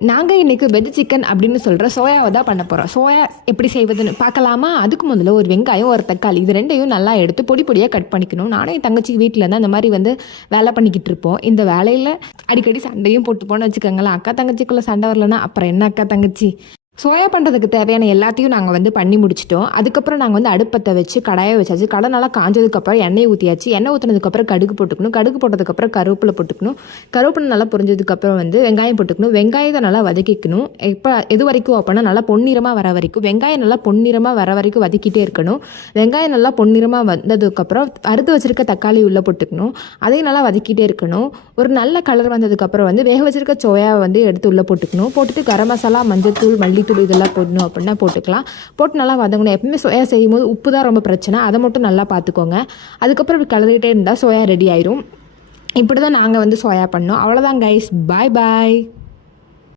நாங்கள் இன்றைக்கி veg chicken அப்படின்னு சொல்கிற சோயாவை தான் பண்ண போகிறோம். சோயா எப்படி செய்வதுன்னு பார்க்கலாமா? அதுக்கு முதல்ல ஒரு வெங்காயம் ஒரு தக்காளி இது ரெண்டையும் நல்லா எடுத்து பொடி பொடியாக கட் பண்ணிக்கணும். நானும் என் தங்கச்சி வீட்டில் இருந்தால் அந்த மாதிரி வேலை பண்ணிக்கிட்டு இருப்போம். இந்த வேலையில் அடிக்கடி சண்டையும் போட்டுப்போன்னு வச்சுக்கோங்களேன். அக்கா தங்கச்சிக்குள்ளே சண்டை வரலன்னா அப்புறம் என்ன அக்கா தங்கச்சி. சோயா பண்ணுறதுக்கு தேவையான எல்லாத்தையும் நாங்கள் பண்ணி முடிச்சிட்டோம். அதுக்கப்புறம் நாங்கள் அடுப்பத்தை வச்சு கடாயை வச்சாச்சு. கடை நல்லா காஞ்சதுக்கப்புறம் எண்ணெய் ஊற்றியாச்சு. எண்ணெய் ஊற்றினதுக்கப்புறம் கடுகு போட்டுக்கணும். கடுகு போட்டதுக்கப்புறம் கருவேப்பிலை போட்டுக்கணும். கருவேப்பிலை நல்லா பொரிஞ்சதுக்கப்புறம் வெங்காயம் போட்டுக்கணும். வெங்காயத்தை நல்லா வதக்கிக்கணும். இப்போ எது வரைக்கும் அப்படின்னா நல்லா பொன்னிறமாக வர வரைக்கும் வெங்காயம் நல்லா பொன்னிறமாக வர வரைக்கும் வதக்கிட்டே இருக்கணும். வெங்காயம் நல்லா பொன்னிறமாக வந்ததுக்கப்புறம் அறுத்து வச்சிருக்க தக்காளி உள்ளே போட்டுக்கணும். அதையும் நல்லா வதக்கிட்டே இருக்கணும். ஒரு நல்ல கலர் வந்ததுக்கப்புறம் வேக வச்சிருக்க சோயாவை எடுத்து உள்ளே போட்டுக்கணும். போட்டுட்டு கரம் மசாலா, மஞ்சத்தூள், மல்லித்தூள் இதெல்லாம் போடணும் அப்படின்னா போட்டுக்கலாம். போட்டு நல்லா வதங்கணும். எப்பவுமே சோயா செய்யும் போது உப்பு தான் ரொம்ப பிரச்சனை, அதை மட்டும் நல்லா பார்த்துக்கோங்க. அதுக்கப்புறம் இப்படி கலரிட்டே இருந்தால் சோயா ரெடி ஆயிரும். இப்படி தான் நாங்கள் சோயா பண்ணோம். அவ்வளோதான் கைஸ், பாய் பாய்.